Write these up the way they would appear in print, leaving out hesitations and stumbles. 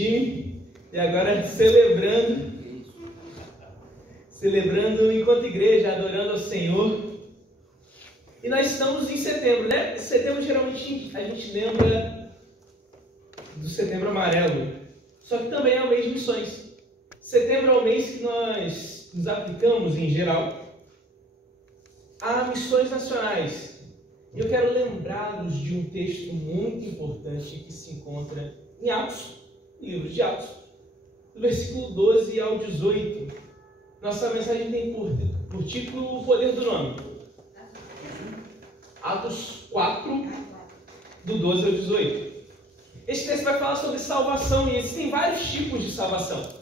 time. E agora celebrando enquanto igreja, adorando ao Senhor. E nós estamos em setembro, né? Setembro geralmente a gente lembra do Setembro Amarelo. Só que também é o mês de missões. Setembro é o mês que nós nos aplicamos, em geral, a missões nacionais. E eu quero lembrá-los de um texto muito importante que se encontra em Atos, livro de Atos, do versículo 12 ao 18. Nossa mensagem tem por título o poder do nome. Atos 4, do 12 ao 18. Este texto vai falar sobre salvação, e existem vários tipos de salvação.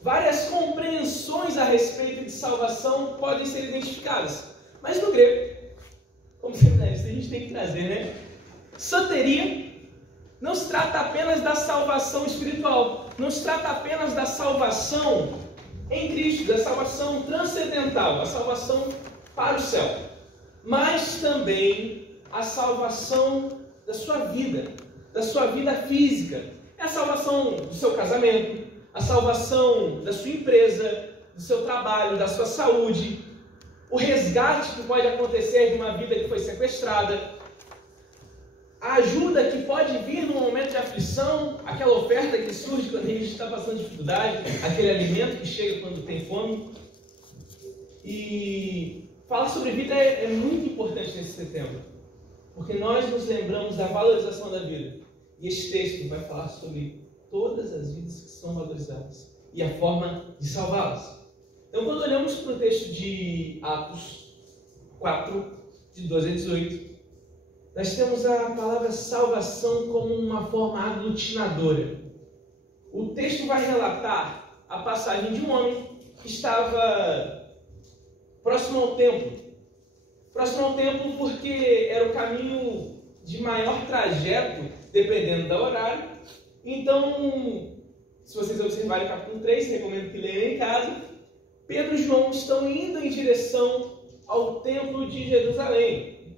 Várias compreensões a respeito de salvação podem ser identificadas. Mas no grego, como seminarista, a gente tem que trazer, né? Soteria não se trata apenas da salvação espiritual, não se trata apenas da salvação em Cristo, da salvação transcendental, a salvação para o céu, mas também a salvação da sua vida física. É a salvação do seu casamento, a salvação da sua empresa, do seu trabalho, da sua saúde, o resgate que pode acontecer de uma vida que foi sequestrada, a ajuda que pode vir num momento de aflição, aquela oferta que surge quando a gente está passando dificuldade, aquele alimento que chega quando tem fome. E falar sobre vida é muito importante nesse setembro, porque nós nos lembramos da valorização da vida. E este texto vai falar sobre todas as vidas que são valorizadas e a forma de salvá-las. Então, quando olhamos para o texto de Atos 4, de 12 a 18, nós temos a palavra salvação como uma forma aglutinadora. O texto vai relatar a passagem de um homem que estava próximo ao templo. Próximo ao templo porque era o caminho de maior trajeto, dependendo do horário. Então, se vocês observarem o capítulo 3, recomendo que leiam em casa, Pedro e João estão indo em direção ao templo de Jerusalém.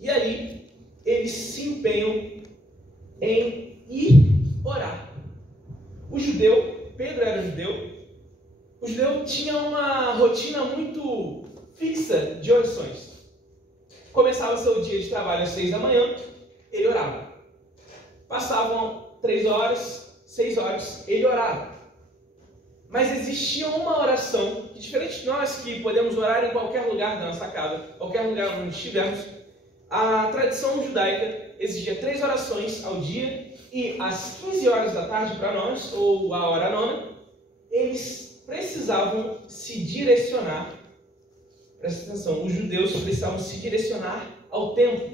E aí, eles se empenham em ir orar. O judeu, Pedro era judeu, o judeu tinha uma rotina muito fixa de orações. Começava seu dia de trabalho às 6 da manhã, ele orava. Passavam 3 horas, 6 horas, ele orava. Mas existia uma oração, que diferente de nós que podemos orar em qualquer lugar da nossa casa, qualquer lugar onde estivermos, a tradição judaica exigia 3 orações ao dia, e às 15 horas da tarde para nós, ou a hora nona, eles precisavam se direcionar. Presta atenção, os judeus precisavam se direcionar ao templo.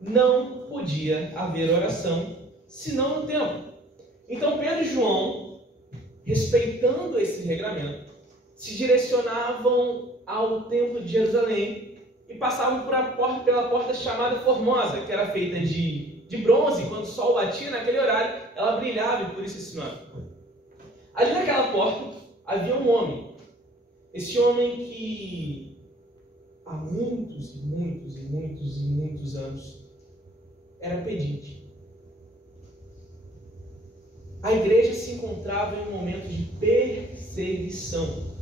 Não podia haver oração senão no templo. Então Pedro e João, respeitando esse regulamento, se direcionavam ao templo de Jerusalém e passavam pela porta chamada Formosa, que era feita de bronze. Quando o sol batia naquele horário, ela brilhava, e por isso esse nome. Ali naquela porta havia um homem. Esse homem que há muitos anos era pedinte. A igreja se encontrava em um momento de perseguição.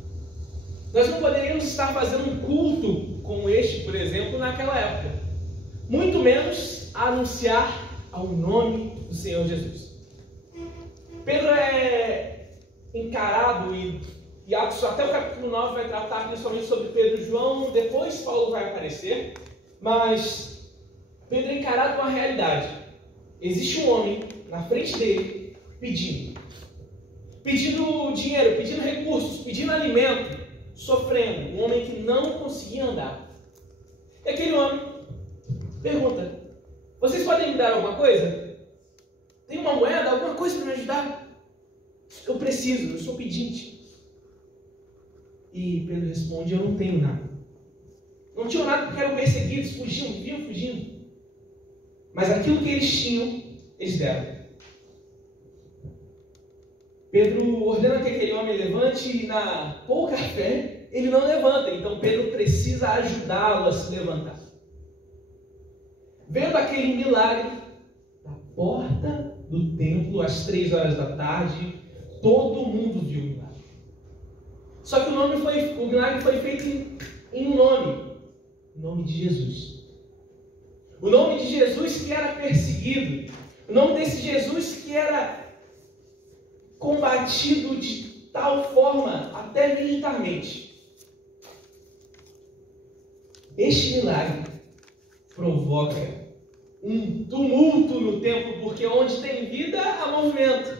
Nós não poderíamos estar fazendo um culto como este, por exemplo, naquela época. Muito menos anunciar ao nome do Senhor Jesus. Pedro é encarado, e Atos, até o capítulo 9 vai tratar principalmente sobre Pedro e João. Depois Paulo vai aparecer, mas Pedro é encarado com a realidade. Existe um homem na frente dele pedindo dinheiro, pedindo recursos, pedindo alimento, sofrendo. Um homem que não conseguia andar. E aquele homem pergunta: vocês podem me dar alguma coisa? Tem uma moeda, alguma coisa para me ajudar? Eu preciso, eu sou pedinte. E Pedro responde: eu não tenho nada. Não tinham nada porque eram perseguidos, vinham fugindo. Mas aquilo que eles tinham, eles deram. Pedro ordena que aquele homem levante, e na pouca fé, ele não levanta. Então Pedro precisa ajudá-lo a se levantar. Vendo aquele milagre, da porta do templo às 3 horas da tarde. Todo mundo viu o milagre. Só que o milagre foi feito em um nome. O nome de Jesus. O nome de Jesus que era perseguido. O nome desse Jesus que era combatido de tal forma, até militarmente. Este milagre provoca um tumulto no templo, porque onde tem vida há movimento.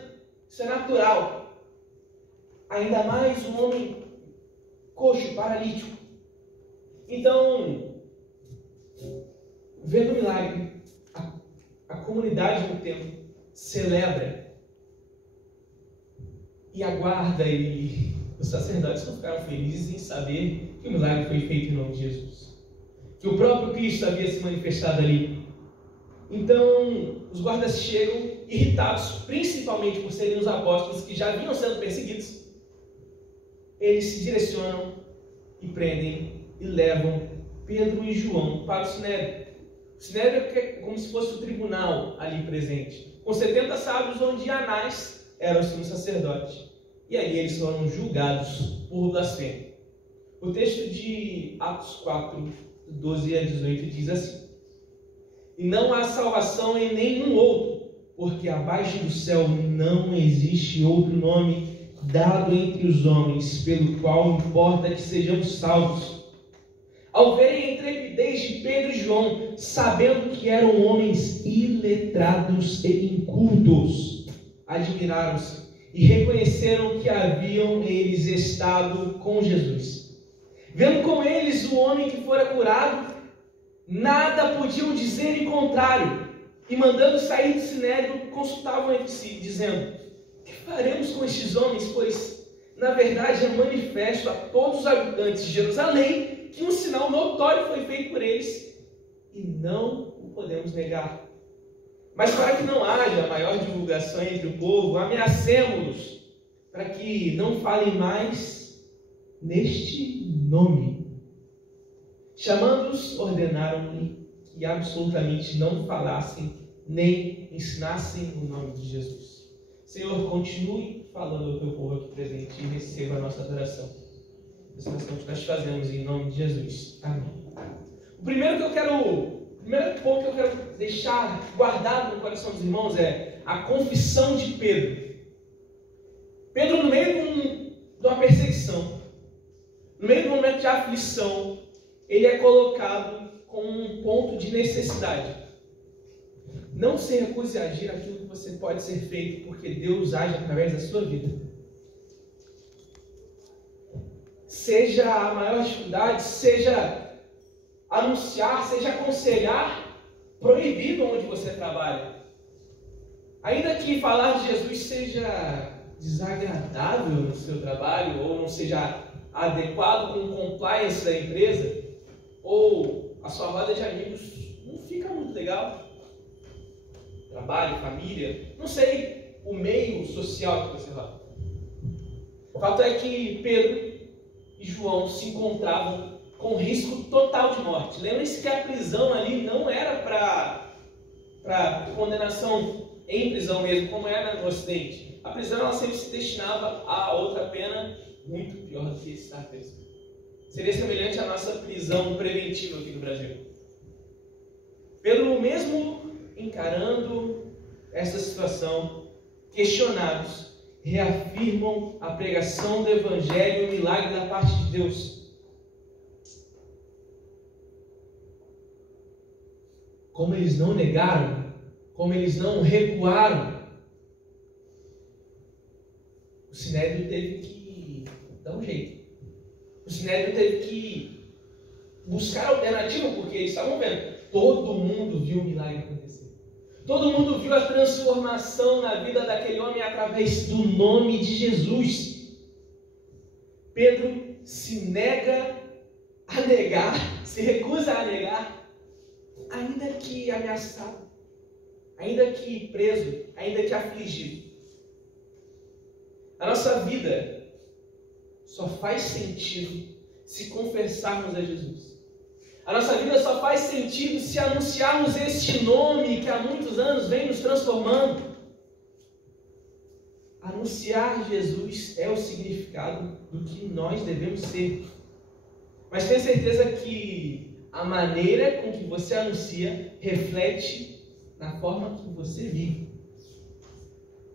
Isso é natural. Ainda mais um homem coxo, paralítico. Então, vendo o milagre, a comunidade no templo celebra e aguarda, e os sacerdotes não ficaram felizes em saber que o milagre foi feito em nome de Jesus, que o próprio Cristo havia se manifestado ali. Então, os guardas chegam irritados, principalmente por serem os apóstolos que já vinham sendo perseguidos. Eles se direcionam e prendem e levam Pedro e João para o Sinédrio. O Sinédrio é como se fosse o tribunal ali presente, com 70 sábios, onde Anás era o sumo sacerdote. E ali eles foram julgados por blasfêmia. O texto de Atos 4, 12 a 18 diz assim: E não há salvação em nenhum outro, porque abaixo do céu não existe outro nome dado entre os homens, pelo qual importa que sejamos salvos. Ao verem a intrepidez de Pedro e João, sabendo que eram homens iletrados e incultos, admiraram-se e reconheceram que haviam eles estado com Jesus. Vendo com eles o homem que fora curado, nada podiam dizer em contrário, e mandando sair do sinédrio, consultavam entre si, dizendo: Que faremos com estes homens? Pois, na verdade, é manifesto a todos os habitantes de Jerusalém que um sinal notório foi feito por eles, e não o podemos negar. Mas para que não haja maior divulgação entre o povo, ameacemos-los, para que não falem mais neste nome. Chamando-os, ordenaram-lhe que absolutamente não falassem, nem ensinassem o nome de Jesus. Senhor, continue falando ao teu povo aqui presente e receba a nossa adoração. Essa oração que nós fazemos em nome de Jesus. Amém. O primeiro ponto que eu quero deixar guardado no coração dos irmãos é a confissão de Pedro. Pedro, no meio de uma perseguição, no meio de um momento de aflição, ele é colocado como um ponto de necessidade. Não se recuse a agir aquilo que você pode ser feito, porque Deus age através da sua vida. Seja a maior dificuldade, seja anunciar, seja aconselhar, proibido onde você trabalha. Ainda que falar de Jesus seja desagradável no seu trabalho, ou não seja adequado com o compliance da empresa, ou a sua roda de amigos não fica muito legal. Trabalho, família, não sei o meio social que você roda. O fato é que Pedro e João se encontravam com risco total de morte. Lembre-se que a prisão ali não era para condenação em prisão mesmo, como era no Ocidente. A prisão ela sempre se destinava a outra pena muito pior do que estar preso. Seria semelhante à nossa prisão preventiva aqui no Brasil. Pedro, mesmo encarando essa situação, questionados, reafirmam a pregação do Evangelho e o milagre da parte de Deus. Como eles não negaram, como eles não recuaram, o Sinédrio teve que dar um jeito. O Sinédrio teve que buscar alternativa, porque eles estavam vendo. Todo mundo viu o milagre acontecer. Todo mundo viu a transformação na vida daquele homem através do nome de Jesus. Pedro se nega a negar, se recusa a negar, ainda que ameaçado, ainda que preso, ainda que afligido. A nossa vida só faz sentido se confessarmos a Jesus. A nossa vida só faz sentido se anunciarmos este nome que há muitos anos vem nos transformando. anunciar Jesus é o significado do que nós devemos ser. Mas tenha certeza que a maneira com que você anuncia reflete na forma que você vive.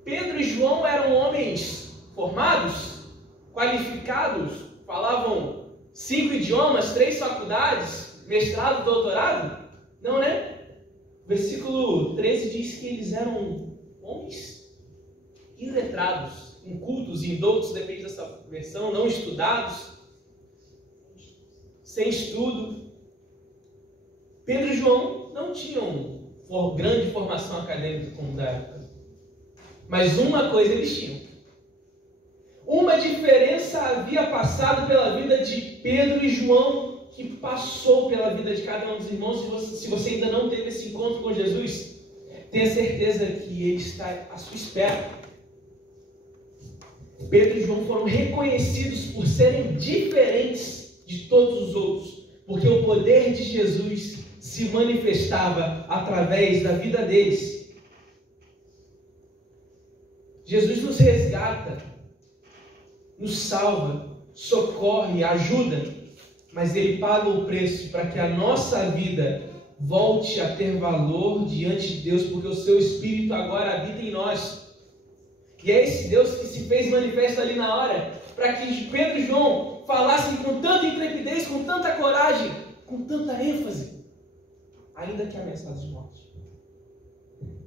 Pedro e João eram homens formados, qualificados, falavam 5 idiomas, 3 faculdades, mestrado, doutorado? Não, né? Versículo 13 diz que eles eram homens iletrados, incultos e indoutos, depende dessa versão, não estudados, sem estudo. Pedro e João não tinham grande formação acadêmica como da época, mas uma coisa eles tinham. Uma diferença havia passado pela vida de Pedro e João, que passou pela vida de cada um dos irmãos. Se você ainda não teve esse encontro com Jesus, tenha certeza que Ele está à sua espera. Pedro e João foram reconhecidos por serem diferentes de todos os outros, porque o poder de Jesus se manifestava através da vida deles. Jesus nos resgata, nos salva, socorre, ajuda, mas Ele paga o preço para que a nossa vida volte a ter valor diante de Deus, porque o Seu Espírito agora habita em nós. E é esse Deus que se fez manifesto ali na hora, para que Pedro e João falassem com tanta intrepidez, com tanta coragem, com tanta ênfase, ainda que ameaçados de morte.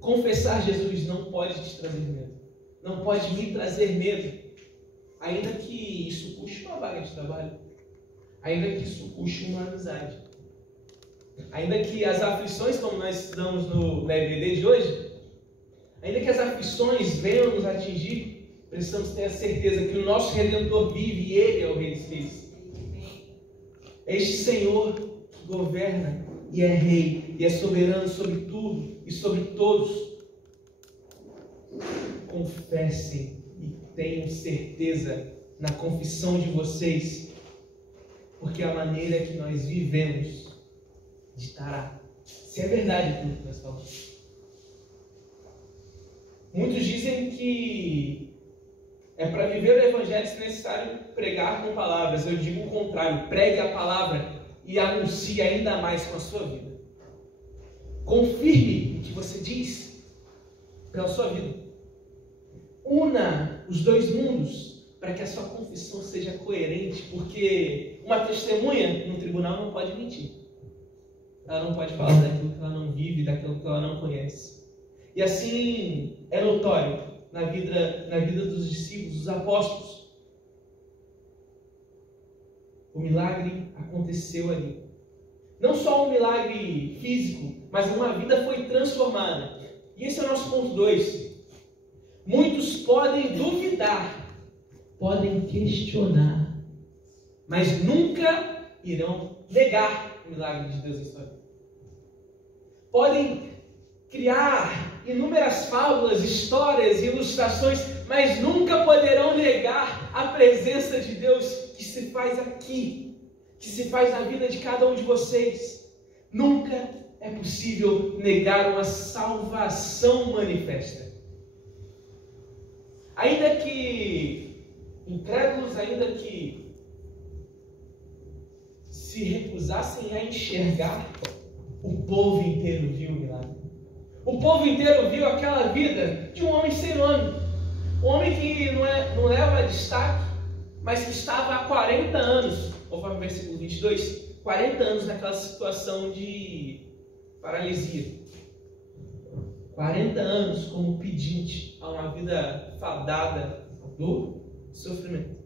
Confessar Jesus não pode te trazer medo, não pode me trazer medo, ainda que isso custe uma vaga de trabalho, ainda que isso custe uma amizade, ainda que as aflições, como nós estudamos na EBD de hoje, ainda que as aflições venham nos atingir, precisamos ter a certeza que o nosso Redentor vive e Ele é o Rei dos Reis. É este Senhor que governa e é Rei e é soberano sobre tudo e sobre todos. Confessem e tenham certeza na confissão de vocês, porque a maneira que nós vivemos ditará se é verdade tudo que nós falamos. Muitos dizem que é para viver o Evangelho necessário pregar com palavras. Eu digo o contrário: pregue a palavra e anuncie ainda mais com a sua vida. Confirme o que você diz pela sua vida. Una os dois mundos para que a sua confissão seja coerente, porque uma testemunha no tribunal não pode mentir. Ela não pode falar daquilo que ela não vive, daquilo que ela não conhece. E assim é notório na vida dos discípulos, dos apóstolos. O milagre aconteceu ali. Não só um milagre físico, mas uma vida foi transformada. E esse é o nosso ponto 2. Muitos podem duvidar, podem questionar, mas nunca irão negar o milagre de Deus em sua vida. Podem criar inúmeras fábulas, histórias, ilustrações, mas nunca poderão negar a presença de Deus que se faz aqui, que se faz na vida de cada um de vocês. Nunca é possível negar uma salvação manifesta. Ainda que incrédulos, ainda que se recusassem a enxergar, o povo inteiro viu o milagre. O povo inteiro viu aquela vida de um homem sem nome. Um homem que não leva destaque, mas que estava há 40 anos, conforme o versículo 22, 40 anos naquela situação de paralisia. 40 anos como pedinte a uma vida fadada à dor e sofrimento.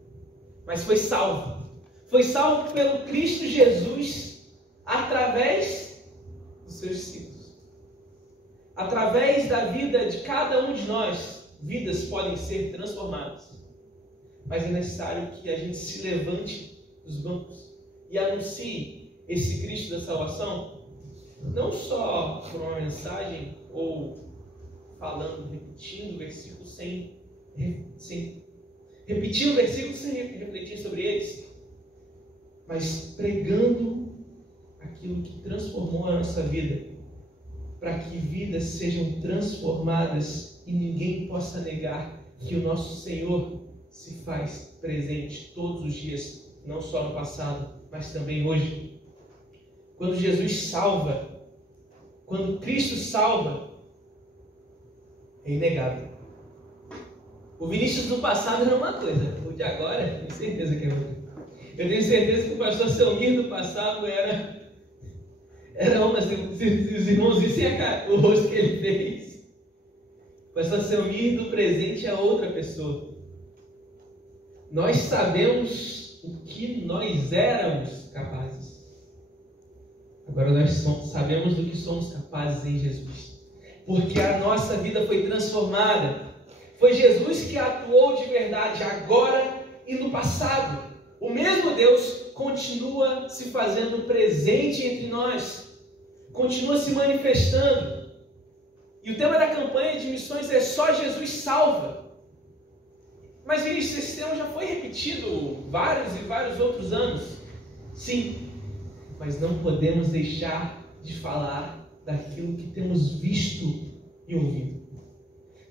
Mas foi salvo. Foi salvo pelo Cristo Jesus através dos seus discípulos. Através da vida de cada um de nós, vidas podem ser transformadas. Mas é necessário que a gente se levante dos bancos e anuncie esse Cristo da salvação, não só por uma mensagem ou falando, repetindo o versículo sem repetir o versículo sem refletir sobre eles, mas pregando aquilo que transformou a nossa vida, para que vidas sejam transformadas e ninguém possa negar que o nosso Senhor se faz presente todos os dias, não só no passado, mas também hoje. Quando Jesus salva, quando Cristo salva, é inegável. O Vinícius do passado era uma coisa, o de agora, tenho certeza que é outra. Eu tenho certeza que o pastor Selmir do passado era uma, se os irmãos vissem o rosto que ele fez. O pastor Selmir do presente é outra pessoa. Nós sabemos o que nós éramos capazes. Agora nós sabemos do que somos capazes em Jesus. Porque a nossa vida foi transformada. Foi Jesus que atuou de verdade agora e no passado. O mesmo Deus continua se fazendo presente entre nós. Continua se manifestando. E o tema da campanha de missões é Só Jesus Salva. Mas Vinícius, esse tema já foi repetido vários e vários outros anos. Sim, mas não podemos deixar de falar daquilo que temos visto e ouvido.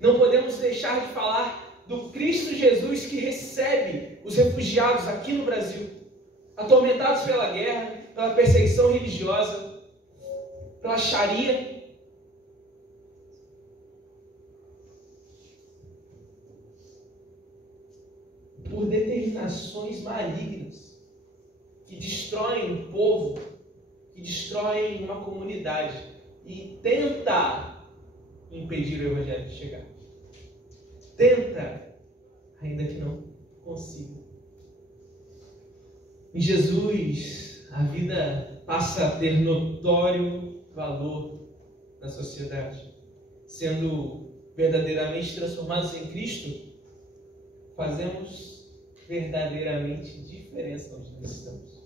Não podemos deixar de falar do Cristo Jesus que recebe os refugiados aqui no Brasil, atormentados pela guerra, pela perseguição religiosa, pela Sharia. Por determinações malignas que destroem um povo, que destroem uma comunidade e tenta impedir o Evangelho de chegar. Tenta, ainda que não consiga. Em Jesus, a vida passa a ter notório valor na sociedade. Sendo verdadeiramente transformados em Cristo, fazemos verdadeiramente diferença onde nós estamos.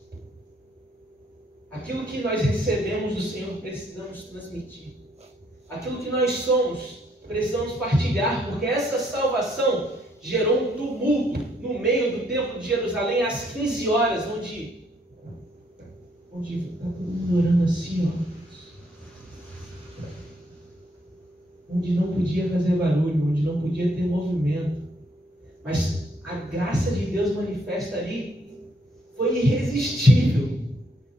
Aquilo que nós recebemos do Senhor, precisamos transmitir. Aquilo que nós somos, precisamos partilhar, porque essa salvação gerou um tumulto no meio do templo de Jerusalém às 15 horas, onde está todo mundo orando assim, onde não podia fazer barulho, onde não podia ter movimento, mas a graça de Deus manifesta ali foi irresistível.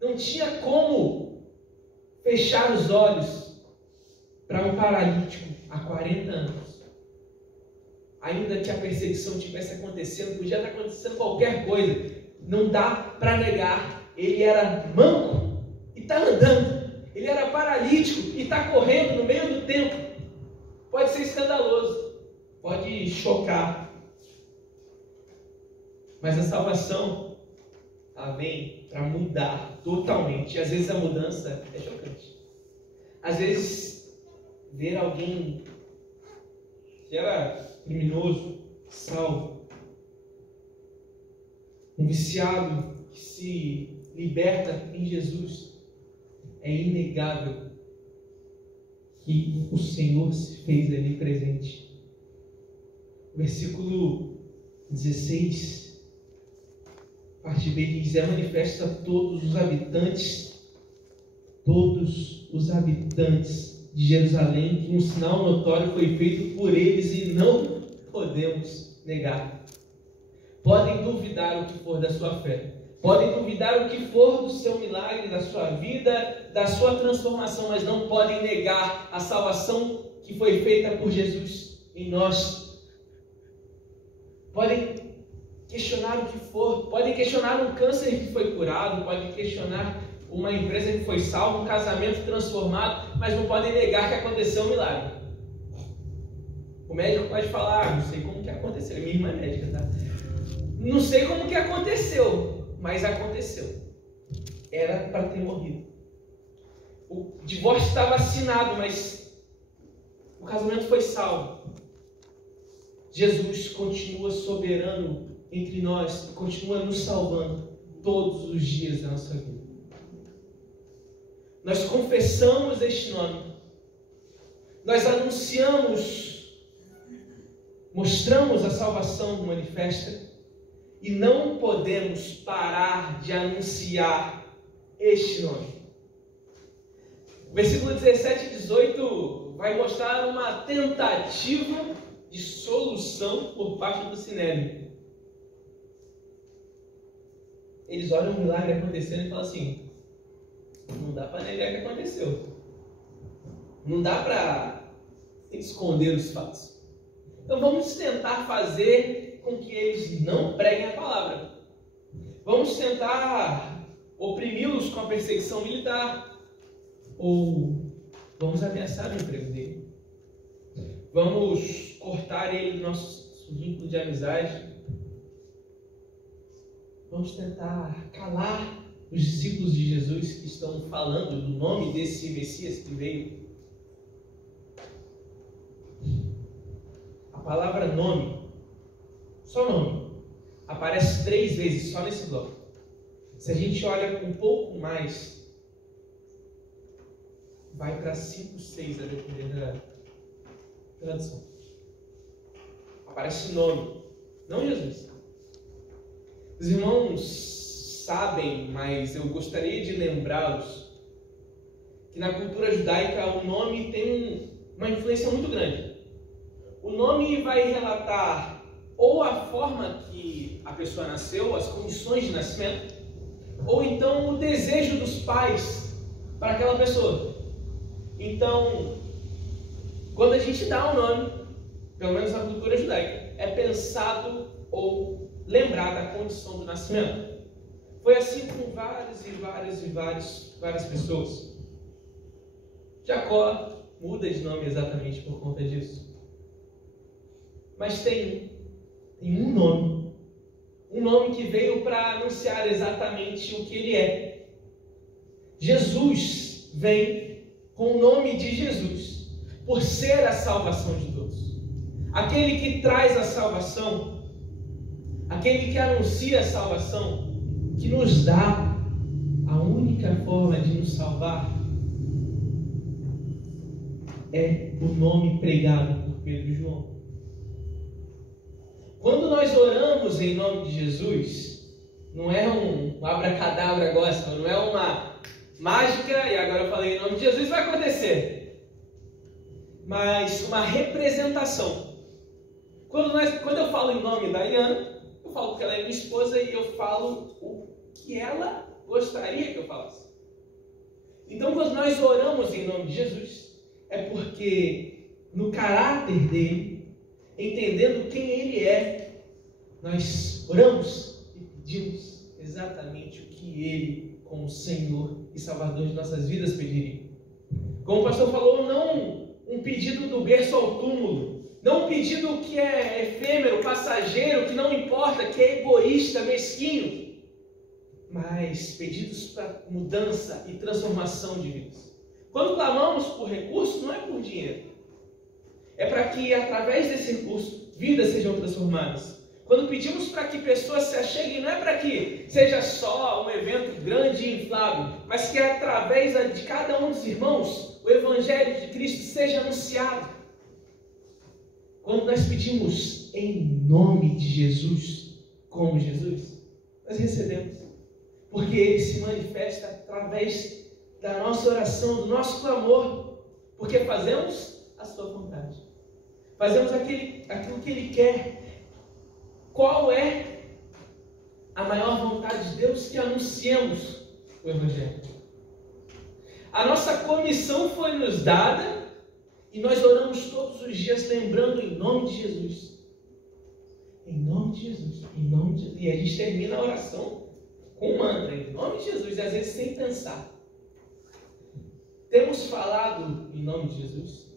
Não tinha como fechar os olhos para um paralítico há 40 anos. Ainda que a perseguição estivesse acontecendo, podia estar acontecendo qualquer coisa, não dá para negar. Ele era manco e está andando. Ele era paralítico e está correndo no meio do templo. Pode ser escandaloso, pode chocar. Mas a salvação, ela vem para mudar totalmente. E às vezes a mudança é chocante. Às vezes, ver alguém que era criminoso, salvo, um viciado que se liberta em Jesus, é inegável que o Senhor se fez ali presente. Versículo 16, parte B, que diz: é manifesta a todos os habitantes de Jerusalém, que um sinal notório foi feito por eles e não podemos negar. Podem duvidar o que for da sua fé, podem duvidar o que for do seu milagre, da sua vida, da sua transformação, mas não podem negar a salvação que foi feita por Jesus em nós. Podem questionar o que for, podem questionar um câncer que foi curado, podem questionar uma empresa que foi salva, um casamento transformado, mas não podem negar que aconteceu um milagre. O médico pode falar: não sei como que aconteceu. Minha irmã é médica, tá? Não sei como que aconteceu, mas aconteceu. Era para ter morrido. O divórcio estava assinado, mas o casamento foi salvo. Jesus continua soberano entre nós, continua nos salvando todos os dias da nossa vida. Nós confessamos este nome, nós anunciamos, mostramos a salvação manifesta e não podemos parar de anunciar este nome. Versículo 17 e 18 vai mostrar uma tentativa de solução por parte do Sinédrio. Eles olham o milagre acontecendo e falam assim: não dá para negar que aconteceu. Não dá para esconder os fatos. Então vamos tentar fazer com que eles não preguem a palavra. Vamos tentar oprimi-los com a perseguição militar. Ou vamos ameaçar o emprego dele. Vamos cortar ele do nosso vínculo de amizade. Vamos tentar calar os discípulos de Jesus que estão falando do nome desse Messias que veio. A palavra nome, só nome, aparece 3 vezes só nesse bloco. Se a gente olha com um pouco mais, vai para 5, 6 a depender da tradução. Aparece nome, não Jesus. Os irmãos sabem, mas eu gostaria de lembrá-los que na cultura judaica o nome tem uma influência muito grande. O nome vai relatar ou a forma que a pessoa nasceu, as condições de nascimento, ou então o desejo dos pais para aquela pessoa. Então, quando a gente dá um nome, pelo menos na cultura judaica, é pensado ou lembrado da condição do nascimento. Foi assim com várias pessoas. Jacó muda de nome exatamente por conta disso. Mas tem um nome que veio para anunciar exatamente o que ele é. Jesus vem com o nome de Jesus, por ser a salvação de todos. Aquele que traz a salvação, aquele que anuncia a salvação, que nos dá a única forma de nos salvar, é o nome pregado por Pedro e João. Quando nós oramos em nome de Jesus, não é um abracadabra gospel, não é uma mágica, e agora eu falei em nome de Jesus, vai acontecer. Mas uma representação. Quando eu falo em nome da Iana, eu falo que ela é minha esposa e eu falo o que ela gostaria que eu falasse. Então, quando nós oramos em nome de Jesus, é porque no caráter dele, entendendo quem ele é, nós oramos e pedimos exatamente o que ele, como Senhor e Salvador de nossas vidas, pediria. Como o pastor falou, não um pedido do berço ao túmulo, não um pedido que é efêmero, passageiro, que não importa, que é egoísta, mesquinho, mas pedidos para mudança e transformação de vidas. Quando clamamos por recursos, não é por dinheiro. É para que, através desse recurso, vidas sejam transformadas. Quando pedimos para que pessoas se acheguem, não é para que seja só um evento grande e inflável, mas que, através de cada um dos irmãos, o Evangelho de Cristo seja anunciado. Quando nós pedimos em nome de Jesus, como Jesus, nós recebemos. Porque Ele se manifesta através da nossa oração, do nosso clamor. Porque fazemos a sua vontade. Fazemos aquilo que Ele quer. Qual é a maior vontade de Deus? Que anunciemos o Evangelho. A nossa comissão foi nos dada e nós oramos todos os dias lembrando em nome de Jesus. Em nome de Jesus. Em nome de Jesus. E a gente termina a oração com um mantra. Em nome de Jesus. E às vezes sem pensar. Temos falado em nome de Jesus?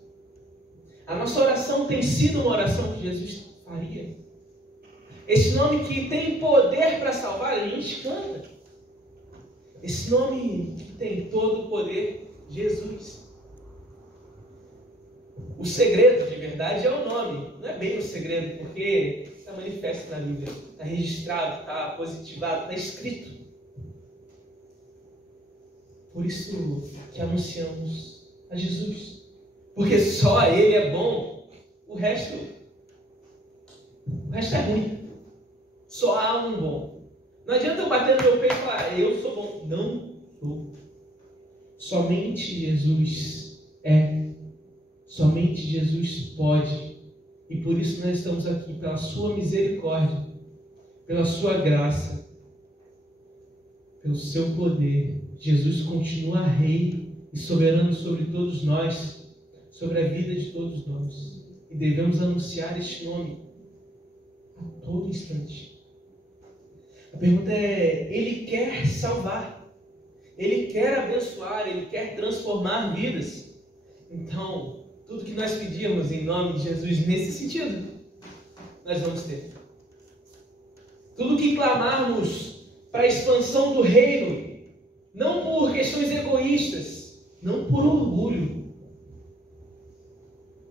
A nossa oração tem sido uma oração que Jesus faria. Esse nome que tem poder para salvar, a gente canta. Esse nome que tem todo o poder, Jesus. O segredo, de verdade, é o nome. Não é bem o segredo, porque está manifesto na Bíblia. Está registrado, está positivado, está escrito. Por isso que anunciamos a Jesus. Porque só Ele é bom, o resto é ruim. Só há um bom. Não adianta eu bater no meu peito e falar, eu sou bom. Não sou. Somente Jesus é. Somente Jesus pode E por isso nós estamos aqui, pela sua misericórdia, pela sua graça, pelo seu poder. Jesus continua rei e soberano sobre todos nós, sobre a vida de todos nós. E devemos anunciar este nome a todo instante. A pergunta é: Ele quer salvar, Ele quer abençoar, Ele quer transformar vidas. Então, tudo que nós pedimos em nome de Jesus nesse sentido, nós vamos ter. Tudo que clamarmos para a expansão do reino, não por questões egoístas, não por orgulho,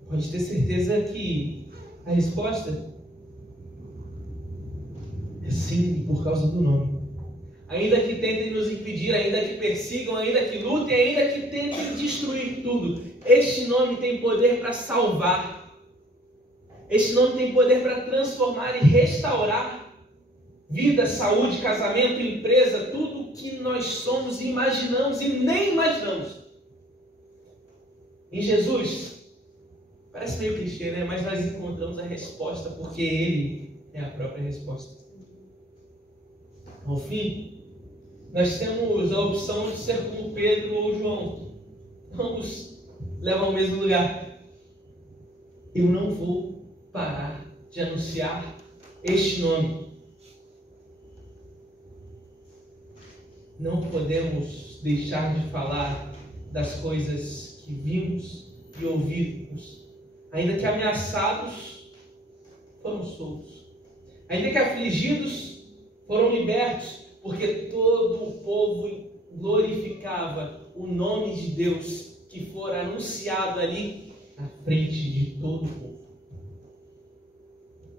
pode ter certeza que a resposta é sim, por causa do nome. Ainda que tentem nos impedir, ainda que persigam, ainda que lutem, ainda que tentem destruir tudo, este nome tem poder para salvar. Este nome tem poder para transformar e restaurar vida, saúde, casamento, empresa, tudo o que nós somos e imaginamos e nem imaginamos. Em Jesus, parece meio clichê, né? Mas nós encontramos a resposta, porque Ele é a própria resposta. Ao fim, nós temos a opção de ser como Pedro ou João. Ambos levam ao mesmo lugar. Eu não vou parar de anunciar este nome. Não podemos deixar de falar das coisas que vimos e ouvimos. Ainda que ameaçados, foram soltos. Ainda que afligidos, foram libertos. Porque todo o povo glorificava o nome de Deus que fora anunciado ali à frente de todo o povo.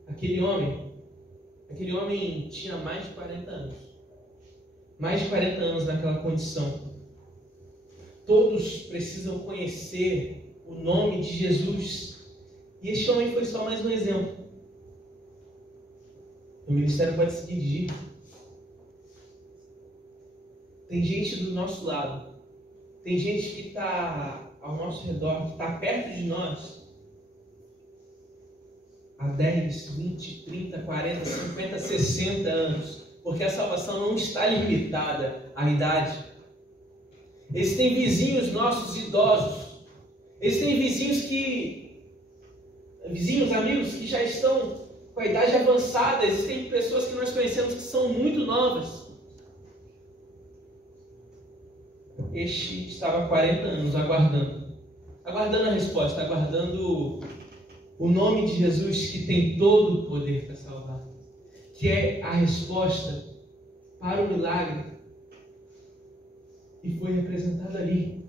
Aquele homem tinha mais de 40 anos. Mais de 40 anos naquela condição. Todos precisam conhecer o nome de Jesus. E este homem foi só mais um exemplo. O ministério pode se dirigir. Tem gente do nosso lado, tem gente que está ao nosso redor, que está perto de nós, há 10, 20, 30, 40, 50, 60 anos, porque a salvação não está limitada à idade. Eles têm vizinhos nossos idosos, eles têm amigos que já estão com a idade avançada, existem pessoas que nós conhecemos que são muito novas. Este estava há 40 anos aguardando a resposta, aguardando o nome de Jesus, que tem todo o poder para salvar, que é a resposta para o milagre, e foi representado ali.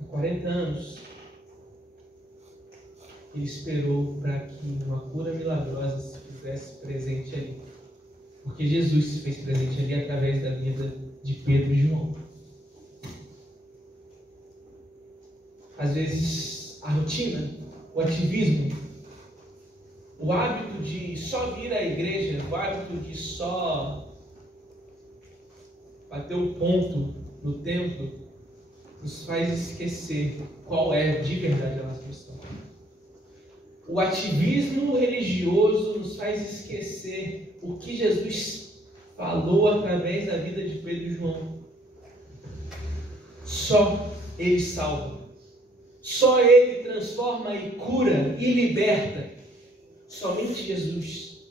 Há 40 anos, ele esperou para que uma cura milagrosa se fizesse presente ali. Porque Jesus se fez presente ali através da vida de Pedro e João. Às vezes, a rotina, o ativismo, o hábito de só vir à igreja, o hábito de só bater o ponto no templo, nos faz esquecer qual é de verdade a nossa missão. O ativismo religioso nos faz esquecer o que Jesus falou através da vida de Pedro e João. Só Ele salva. Só Ele transforma e cura e liberta. Somente Jesus.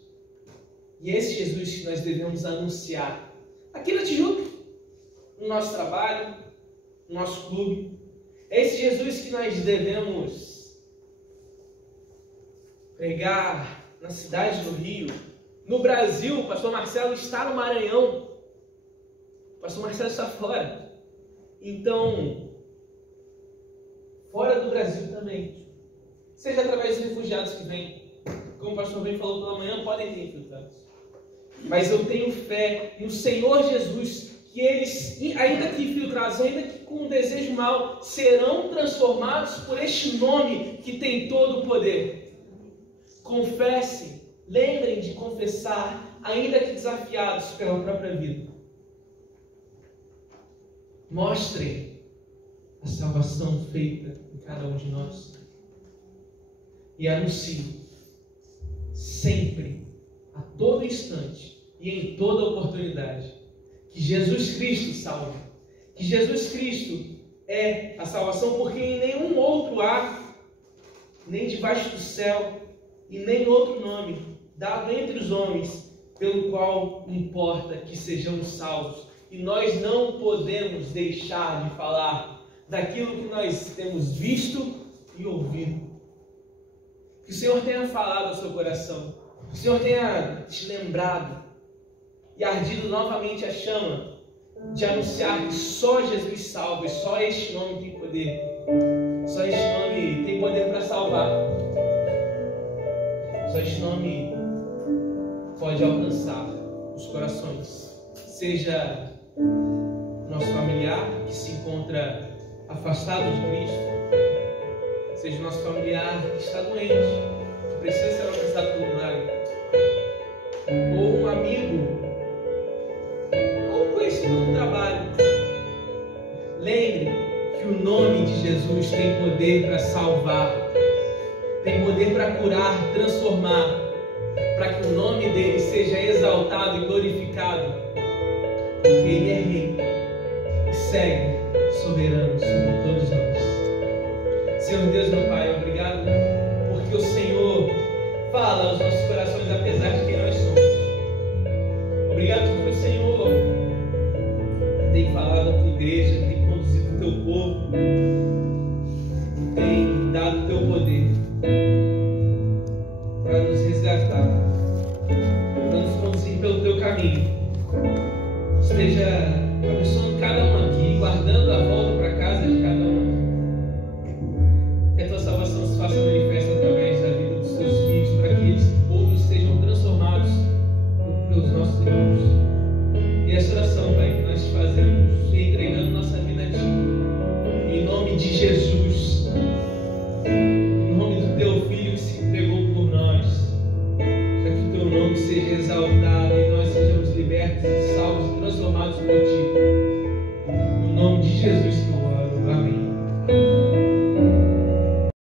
E é esse Jesus que nós devemos anunciar aqui na Tijuca, no nosso trabalho, no nosso clube. É esse Jesus que nós devemos pregar na cidade do Rio, no Brasil. O pastor Marcelo está no Maranhão, o pastor Marcelo está fora. Então, fora do Brasil também, seja através dos refugiados que vêm, como o pastor bem falou pela manhã, podem ter infiltrados. Mas eu tenho fé no Senhor Jesus, que eles, ainda que infiltrados, ainda que com um desejo mau, serão transformados por este nome que tem todo o poder. Confessem, lembrem de confessar, ainda que desafiados pela própria vida. Mostrem a salvação feita em cada um de nós. E anuncio sempre, a todo instante e em toda oportunidade, que Jesus Cristo salva, que Jesus Cristo é a salvação, porque em nenhum outro há, nem debaixo do céu, e nem outro nome dado entre os homens, pelo qual importa que sejamos salvos. E nós não podemos deixar de falar daquilo que nós temos visto e ouvido. Que o Senhor tenha falado ao seu coração, que o Senhor tenha te lembrado e ardido novamente a chama de anunciar que só Jesus salva, e só este nome tem poder. Só este nome tem poder para salvar. Só este nome pode alcançar os corações. Seja nosso familiar que se encontra afastado de Cristo, seja nosso familiar que está doente, que precisa ser alcançado pelo milagre, ou um amigo, ou um conhecido do trabalho. Lembre que o nome de Jesus tem poder para salvar, tem poder para curar, transformar, para que o nome dele seja exaltado e glorificado, porque ele é rei e segue soberano sobre todos nós. Senhor Deus, meu Pai, obrigado porque o Senhor fala aos nossos corações apesar de quem nós somos. Obrigado porque o Senhor tem falado à tua igreja, tem conduzido o teu povo, tem dado o teu poder para nos resgatar, para nos conduzir pelo teu caminho. Esteja abençoando cada um aqui, guardando a volta para casa de cada um. Que a tua salvação se faça manifesta através da vida dos teus filhos, para que eles todos sejam transformados pelos nossos irmãos. E essa oração, Pai, que nós te fazemos, entregando nossa vida a ti, em nome de Jesus, em nome do teu Filho que se entregou por nós, para que o teu nome seja exaltado e nós sejamos libertos, salvos e transformados por ti. No nome de Jesus.